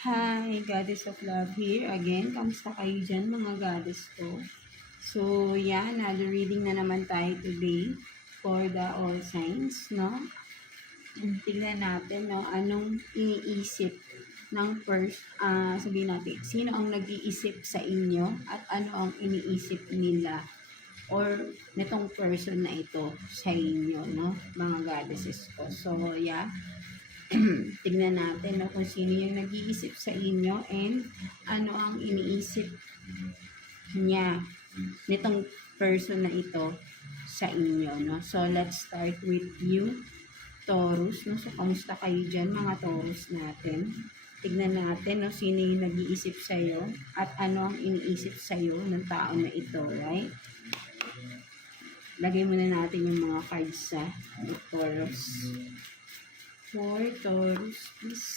Hi, Goddess of Love here again. Kamusta kayo dyan mga goddess ko? So, yan, another reading na naman tayo today for the all signs, no? Tingnan natin, no, anong iniisip ng first, sabihin natin, sino ang nag-iisip sa inyo at ano ang iniisip nila or nitong person na ito sa inyo, no, mga goddesses ko. So, yeah, tignan natin no, kung sino yung nag-iisip sa inyo and ano ang iniisip niya nitong person na ito sa inyo, no? So, let's start with you, Taurus, no? So, kamusta kayo dyan, mga Taurus natin? Tignan natin, no, sino yung nag-iisip sa'yo at ano ang iniisip sa'yo ng tao na ito, right? Lagay muna natin yung mga cards sa Taurus. For Taurus, please.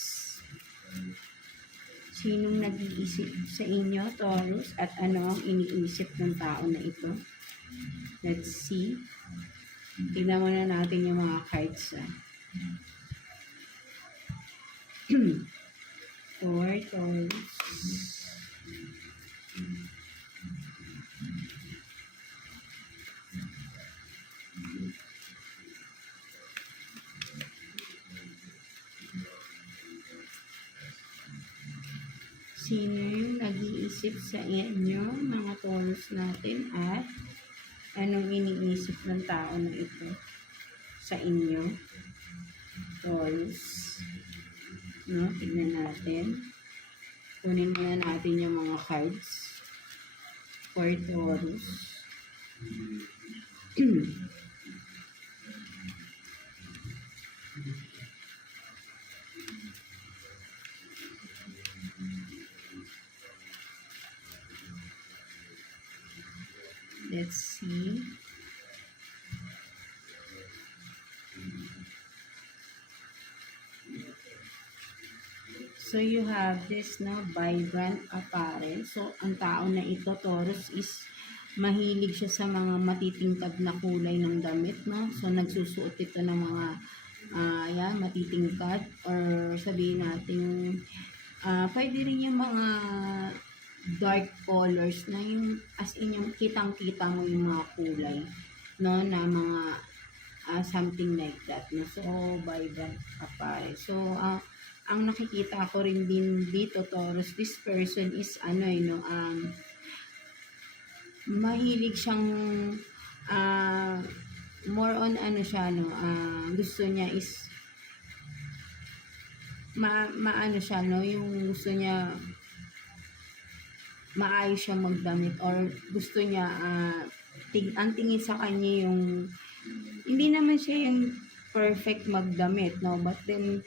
Sinong nag-iisip sa inyo, Taurus, at ano ang iniisip ng tao na ito? Let's see. Tignan muna natin yung mga cards. For Taurus. Sino yung nag-iisip sa inyo, mga Taurus natin, at anong iniisip ng tao na ito sa inyo, Taurus? No, tignan natin. Kunin muna natin yung mga cards for Taurus. Let's see. So, you have this, no, vibrant apparel. So, ang tao na ito, Taurus, is mahilig siya sa mga matitingkad na kulay ng damit, no? So, nagsusuot ito ng mga, yan, matitingkad, or sabihin natin, pwede rin yung mga dark colors na yung as in yung kitang-kita mo yung mga kulay, no, na mga something like that, no. So, vibrant apparel. So, ang nakikita ko rin din dito, Taurus, this person is ano, no, mahilig siyang more on ano siya, no, gusto niya is maano siya, no, yung gusto niya maayos siya magdamit, or gusto niya ang tingin sa kanya yung hindi naman siya yung perfect magdamit, no, but then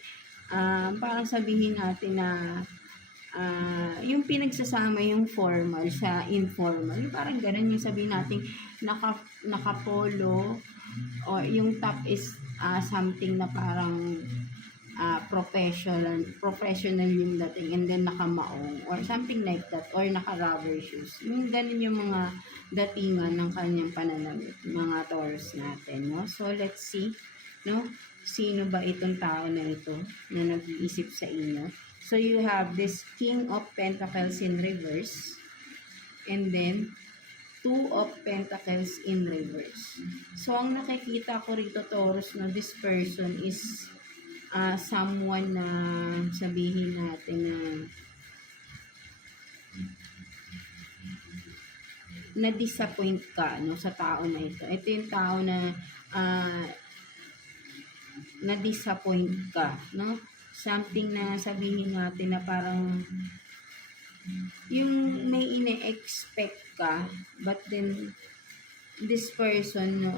parang sabihin natin na yung pinagsasama yung formal sa informal, yung parang ganun, yung sabihin natin naka-polo, or yung top is something na parang professional yung dating, and then nakamaong or something like that, or naka-rubber shoes. Yung ganun yung mga datingan ng kanyang pananamit, mga Taurus natin, no? So, let's see, no? Sino ba itong tao na ito na nag-iisip sa inyo? So, you have this King of Pentacles in reverse, and then Two of Pentacles in reverse. So, ang nakikita ko rito, Taurus, no, this person is someone na sabihin natin na disappoint ka, no, sa tao na ito. Ito yung tao na na-disappoint ka, no? Something na sabihin natin na parang yung may ine-expect ka, but then this person, no,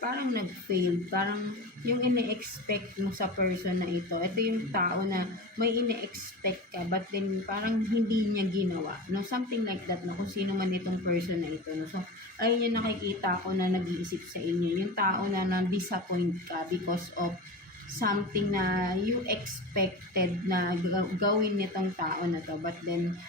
parang nag-fail. Parang yung ine-expect mo sa person na ito yung tao na may ine-expect ka, but then parang hindi niya ginawa, no? Something like that, no? Kung sino man itong person na ito, no? So, ayun yung nakikita ko na nag-iisip sa inyo. Yung tao na na-disappoint ka because of something na you expected na gawin nitong tao na to, but then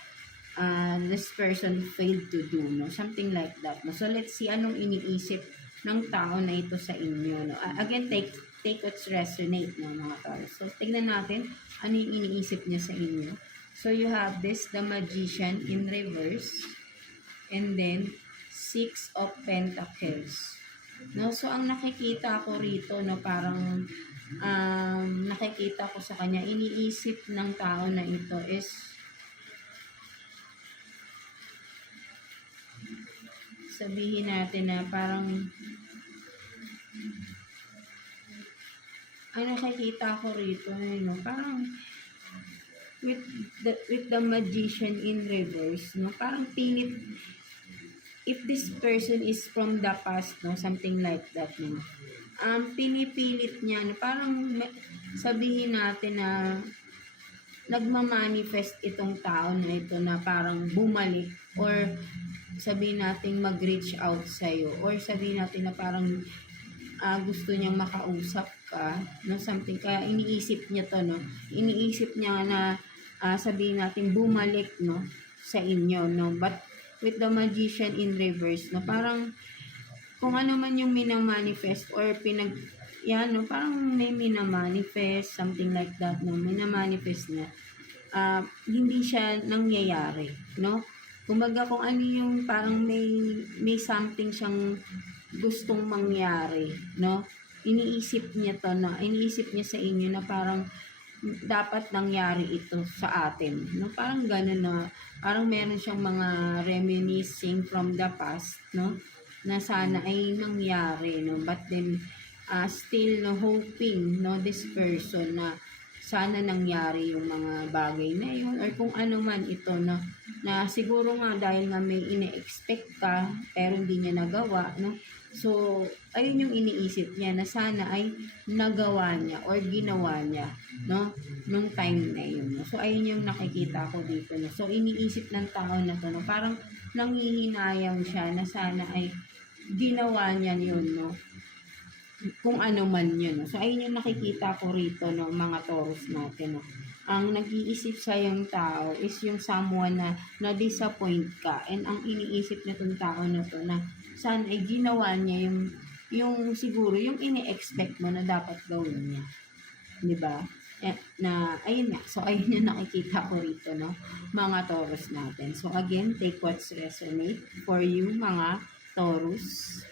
this person failed to do, no? Something like that, no? So, let's see anong iniisip ng tao na ito sa inyo, no? Again, take what's resonate, no, mga Taurus. So, tignan natin ano yung iniisip niya sa inyo. So, you have this, the Magician in reverse. And then, Six of Pentacles. No? So, ang nakikita ko rito, no, parang nakikita ko sa kanya, iniisip ng tao na ito is sabihin natin na parang ang nakikita ko rito, no, parang with the Magician in reverse, no, parang pilit, if this person is from the past, no, something like that, no, pinipilit niya, no, parang sabihin natin na nagmamanifest itong tao na ito na parang bumalik, or sabihin natin mag-reach out sa'yo, or sabihin natin na parang gusto niyang makausap ka, no, something, kaya iniisip niya to, no, iniisip niya na sabihin natin bumalik, no, sa inyo, no, but with the Magician in reverse, no, parang kung ano man yung minamanifest or yan, no, parang may minamanifest, something like that, no, minamanifest niya, hindi siya nangyayari, no. Kumbaga kung ano yung parang may something siyang gustong mangyari, no? Iniisip niya to, na iniisip niya sa inyo na parang dapat nangyari ito sa atin, no? Parang gano'n, na parang meron siyang mga reminiscing from the past, no? Na sana ay nangyari, no? But then still, no, hoping, no, this person na sana nangyari yung mga bagay na yun, or kung ano man ito, no, na siguro nga dahil nga may ine-expect ka pero hindi niya nagawa, no, so ayun yung iniisip niya na sana ay nagawa niya or ginawa niya, no, nung time na yun, no? So ayun yung nakikita ko dito, no? So iniisip ng tao na to, no, parang nanghihinayang siya na sana ay ginawa niya yun, no, kung ano man yun, no? So ayun yung nakikita ko rito, no, mga Taurus natin, no. Ang nag-iisip sa yung tao is yung someone na na-disappoint ka, and ang iniisip na tong tao na to na sana ay ginawa niya yung siguro yung ini-expect mo na dapat gawin niya, di ba? Na ayun nga, so ayun yung nakikita ko rito, no, mga Taurus natin. So again, take what's resonate for you, mga Taurus.